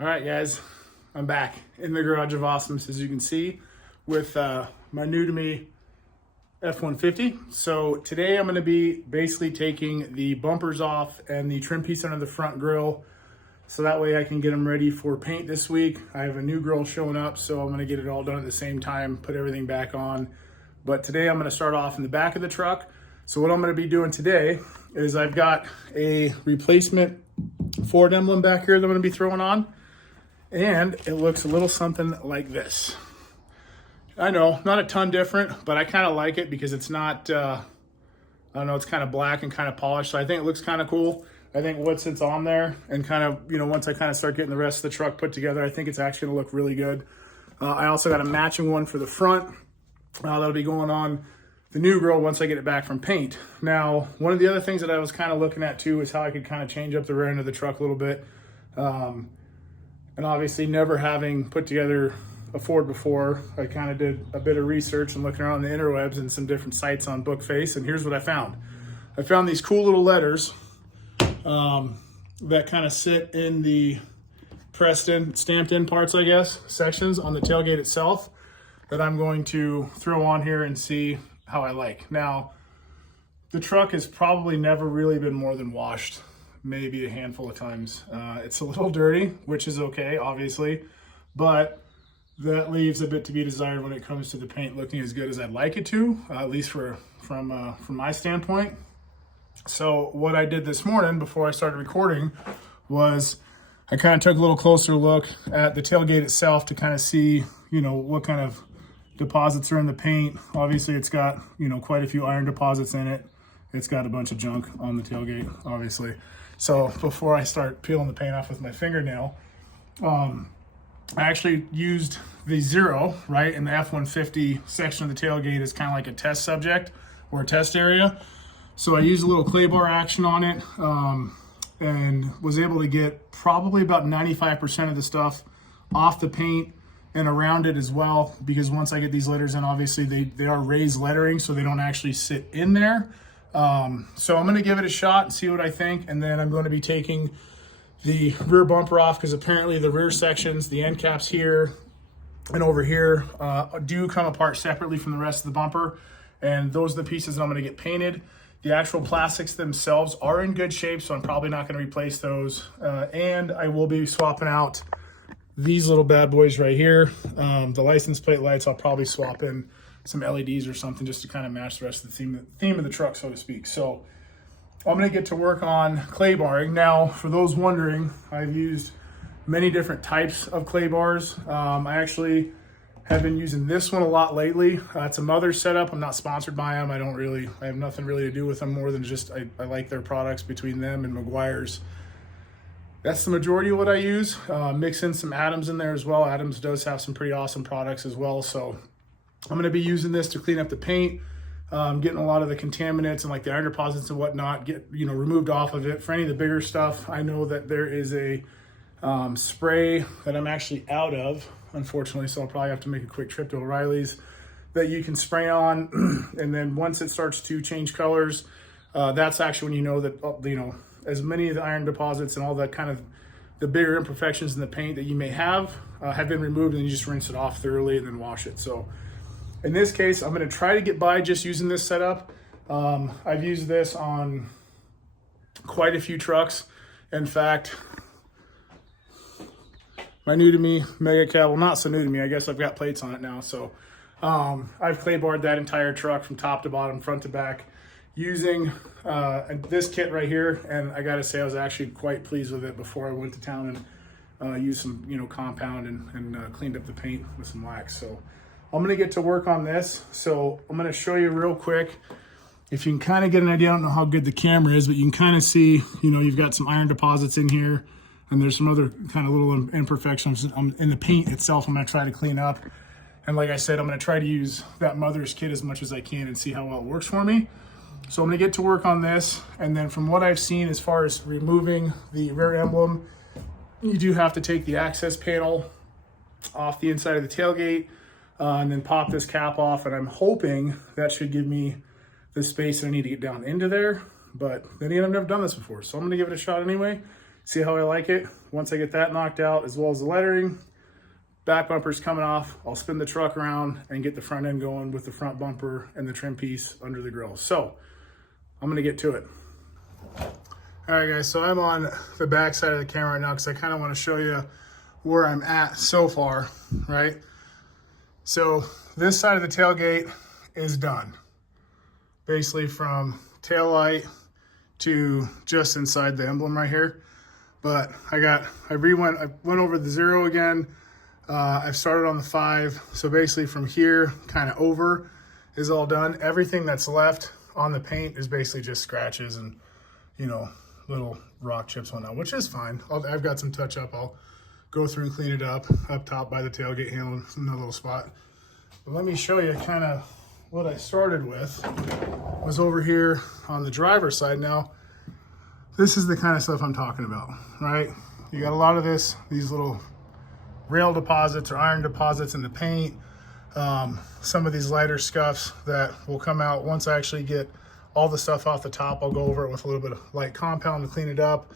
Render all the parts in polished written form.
All right, guys, I'm back in the garage of awesomeness, as you can see, with my new to me F-150. So today I'm going to be basically taking the bumpers off and the trim piece under the front grille, so that way I can get them ready for paint this week. I have a new grill showing up, so I'm going to get it all done at the same time, put everything back on. But today I'm going to start off in the back of the truck. So what I'm going to be doing today is I've got a replacement Ford emblem back here that I'm going to be throwing on. And it looks a little something like this. I know, not a ton different, but I kind of like it because it's not, I don't know, it's kind of black and kind of polished. So I think it looks kind of cool. I think once it's on there and kind of, once I kind of start getting the rest of the truck put together, I think it's actually going to look really good. I also got a matching one for the front. That'll be going on the new grill once I get it back from paint. Now, one of the other things that I was kind of looking at too is how I could kind of change up the rear end of the truck a little bit. And obviously never having put together a Ford before, I kind of did a bit of research and looking around the interwebs and some different sites on Bookface, and here's what I found. I found these cool little letters that kind of sit in the pressed in, stamped in parts, I guess, sections on the tailgate itself that I'm going to throw on here and see how I like. Now, the truck has probably never really been more than washed, maybe a handful of times. It's a little dirty, which is okay, obviously, but that leaves a bit to be desired when it comes to the paint looking as good as I'd like it to, at least from my standpoint. So what I did this morning before I started recording was I kind of took a little closer look at the tailgate itself to kind of see, what kind of deposits are in the paint. Obviously, it's got, quite a few iron deposits in it. It's got a bunch of junk on the tailgate, obviously. So before I start peeling the paint off with my fingernail, I actually used the 0, right, in the F-150 section of the tailgate as kind of like a test subject or a test area. So I used a little clay bar action on it and was able to get probably about 95% of the stuff off the paint and around it as well, because once I get these letters in, obviously they are raised lettering, so they don't actually sit in there. So I'm going to give it a shot and see what I think, and then I'm going to be taking the rear bumper off because apparently the rear sections, the end caps here and over here, do come apart separately from the rest of the bumper, and those are the pieces that I'm going to get painted. The actual plastics themselves are in good shape, so I'm probably not going to replace those, and I will be swapping out these little bad boys right here. The license plate lights, I'll probably swap in some LEDs or something just to kind of match the rest of the theme of the truck, so to speak. So I'm going to get to work on clay barring. Now, for those wondering, I've used many different types of clay bars. I actually have been using this one a lot lately. It's a Mother setup. I'm not sponsored by them. I have nothing really to do with them more than just I like their products. Between them and McGuire's, that's the majority of what I use. Mix in some Adams in there as well. Adams does have some pretty awesome products as well. So I'm going to be using this to clean up the paint, getting a lot of the contaminants and like the iron deposits and whatnot removed off of it. For any of the bigger stuff, I know that there is a spray that I'm actually out of, unfortunately, so I'll probably have to make a quick trip to O'Reilly's that you can spray on. And then once it starts to change colors, that's actually when you know that, as many of the iron deposits and all that kind of the bigger imperfections in the paint that you may have been removed, and you just rinse it off thoroughly and then wash it. So in this case, I'm going to try to get by just using this setup. I've used this on quite a few trucks. In fact, my new to me Mega Cab, well, not so new to me, I guess I've got plates on it now. So I've clay barred that entire truck from top to bottom, front to back, using this kit right here. And I gotta say, I was actually quite pleased with it before I went to town and used some compound and cleaned up the paint with some wax. So I'm gonna get to work on this. So I'm gonna show you real quick, if you can kind of get an idea. I don't know how good the camera is, but you can kind of see, you've got some iron deposits in here, and there's some other kind of little imperfections in the paint itself. I'm gonna try to clean up. And like I said, I'm gonna try to use that Mother's kit as much as I can and see how well it works for me. So I'm gonna get to work on this. And then from what I've seen, as far as removing the rear emblem, you do have to take the access panel off the inside of the tailgate and then pop this cap off. And I'm hoping that should give me the space that I need to get down into there. But then again, I've never done this before. So I'm gonna give it a shot anyway, see how I like it. Once I get that knocked out, as well as the lettering, back bumper's coming off, I'll spin the truck around and get the front end going with the front bumper and the trim piece under the grill. So I'm gonna get to it. All right guys, so I'm on the back side of the camera right now because I kind of want to show you where I'm at so far, right? So this side of the tailgate is done. Basically from tail light to just inside the emblem right here. But I went over the 0 again. I've started on the 5. So basically from here kind of over is all done. Everything that's left on the paint is basically just scratches and, you know, little rock chips on that, which is fine. I've got some touch up. I'll go through and clean it up top by the tailgate handle in that little spot. But let me show you kind of what I started with was over here on the driver's side. Now, this is the kind of stuff I'm talking about, right? You got a lot of these little rail deposits or iron deposits in the paint. Some of these lighter scuffs that will come out once I actually get all the stuff off the top. I'll go over it with a little bit of light compound to clean it up.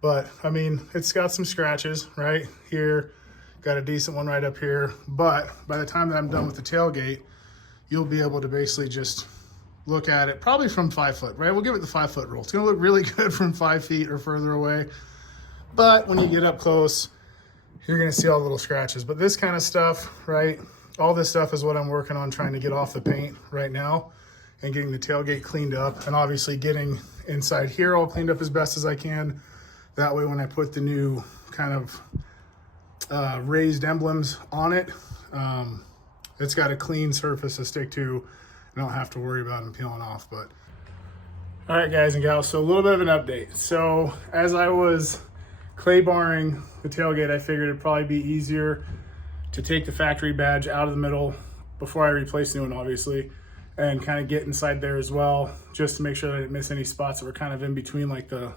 But I mean, it's got some scratches right here, got a decent one right up here. But by the time that I'm done with the tailgate, you'll be able to basically just look at it probably from 5 foot, right? We'll give it the 5 foot rule. It's gonna look really good from 5 feet or further away. But when you get up close, you're gonna see all the little scratches. But this kind of stuff, right? All this stuff is what I'm working on trying to get off the paint right now and getting the tailgate cleaned up, and obviously getting inside here all cleaned up as best as I can. That way when I put the new kind of raised emblems on it, it's got a clean surface to stick to. I don't have to worry about them peeling off. But all right guys and gals, so a little bit of an update. So as I was clay barring the tailgate, I figured it'd probably be easier to take the factory badge out of the middle before I replace the new one, obviously, and kind of get inside there as well, just to make sure that I didn't miss any spots that were kind of in between, like the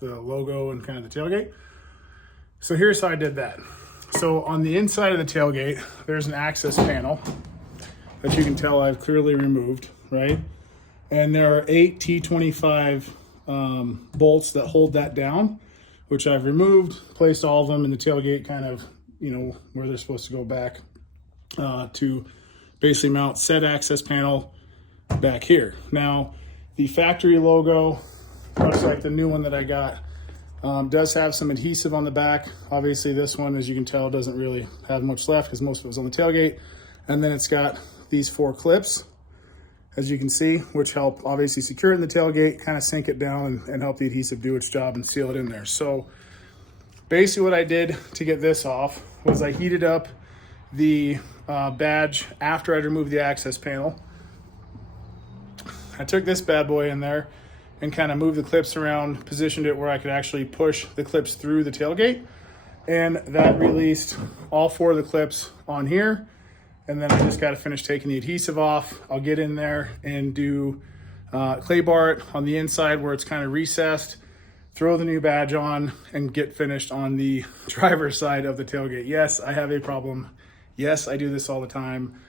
logo and kind of the tailgate. So here's how I did that. So on the inside of the tailgate, there's an access panel that you can tell I've clearly removed, right? And there are 8 T25 bolts that hold that down, which I've removed, placed all of them in the tailgate kind of, you know, where they're supposed to go back to basically mount said access panel back here. Now, the factory logo, much like the new one that I got, does have some adhesive on the back. Obviously this one, as you can tell, doesn't really have much left because most of it was on the tailgate. And then it's got these 4 clips, as you can see, which help obviously secure it in the tailgate, kind of sink it down and help the adhesive do its job and seal it in there. So basically what I did to get this off was I heated up the badge after I'd removed the access panel. I took this bad boy in there and kind of moved the clips around, positioned it where I could actually push the clips through the tailgate. And that released all 4 of the clips on here. And then I just got to finish taking the adhesive off. I'll get in there and do clay bar it on the inside where it's kind of recessed, throw the new badge on, and get finished on the driver's side of the tailgate. Yes, I have a problem. Yes, I do this all the time,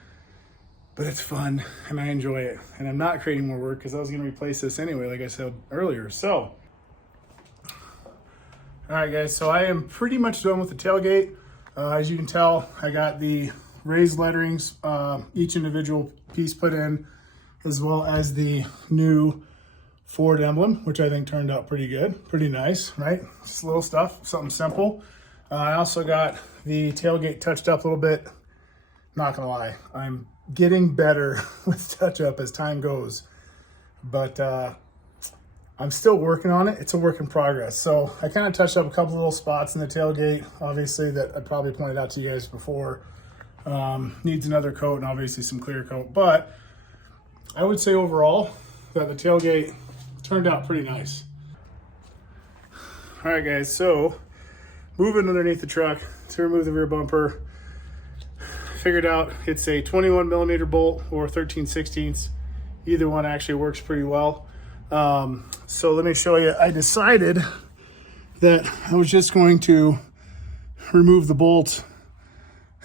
but it's fun and I enjoy it. And I'm not creating more work because I was going to replace this anyway, like I said earlier. So, all right guys, so I am pretty much done with the tailgate. As you can tell, I got the raised letterings, each individual piece put in, as well as the new Ford emblem, which I think turned out pretty good, pretty nice, right? Just little stuff, something simple. I also got the tailgate touched up a little bit. Not gonna lie, I'm getting better with touch up as time goes, but I'm still working on it. It's a work in progress. So I kind of touched up a couple little spots in the tailgate, obviously, that I probably pointed out to you guys before. Needs another coat and obviously some clear coat, but I would say overall that the tailgate turned out pretty nice. All right guys, so moving underneath the truck to remove the rear bumper, figured out it's a 21 millimeter bolt or 13/16. Either one actually works pretty well. So let me show you. I decided that I was just going to remove the bolts.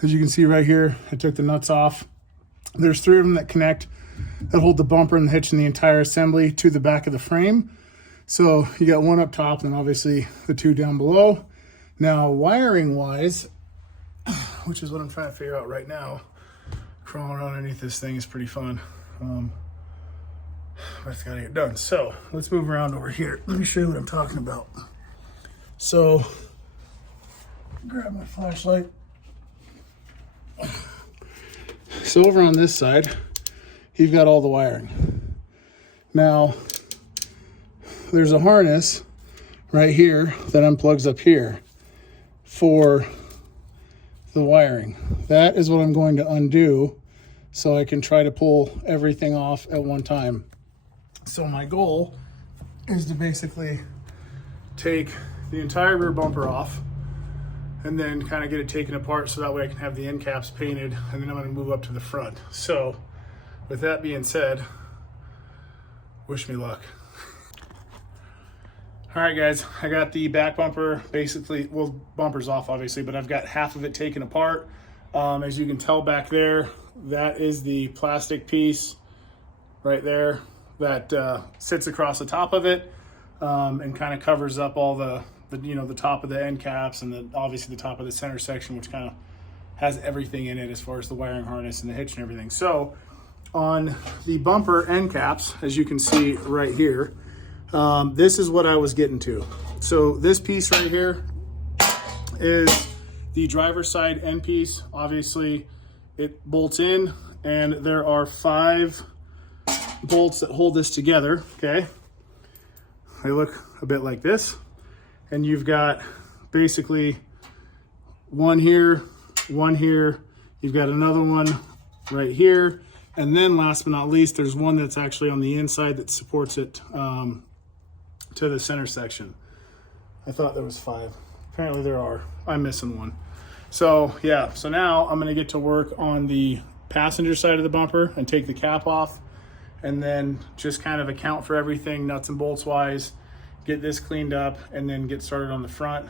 As you can see right here, I took the nuts off. There's 3 of them that connect, that hold the bumper and the hitch and the entire assembly to the back of the frame. So you got one up top, and then obviously the two down below. Now, wiring wise, which is what I'm trying to figure out right now, crawling around underneath this thing is pretty fun. But it's gotta get done. So let's move around over here. Let me show you what I'm talking about. So grab my flashlight. So over on this side, you've got all the wiring. Now, there's a harness right here that unplugs up here for the wiring. That is what I'm going to undo so I can try to pull everything off at one time. So my goal is to basically take the entire rear bumper off and then kind of get it taken apart so that way I can have the end caps painted, and then I'm going to move up to the front. So with that being said, wish me luck. All right, guys, I got the back bumper basically, well, bumper's off obviously, but I've got half of it taken apart. As you can tell back there, that is the plastic piece right there that sits across the top of it and kind of covers up all the top of the end caps and obviously the top of the center section, which kind of has everything in it as far as the wiring harness and the hitch and everything. So on the bumper end caps, as you can see right here, this is what I was getting to. So this piece right here is the driver's side end piece. Obviously it bolts in, and there are 5 bolts that hold this together, okay? They look a bit like this. And you've got basically one here, you've got another one right here, and then last but not least, there's one that's actually on the inside that supports it to the center section. I thought there was 5. Apparently there are. I'm missing one. So yeah, so now I'm gonna get to work on the passenger side of the bumper and take the cap off, and then just kind of account for everything nuts and bolts wise, get this cleaned up, and then get started on the front.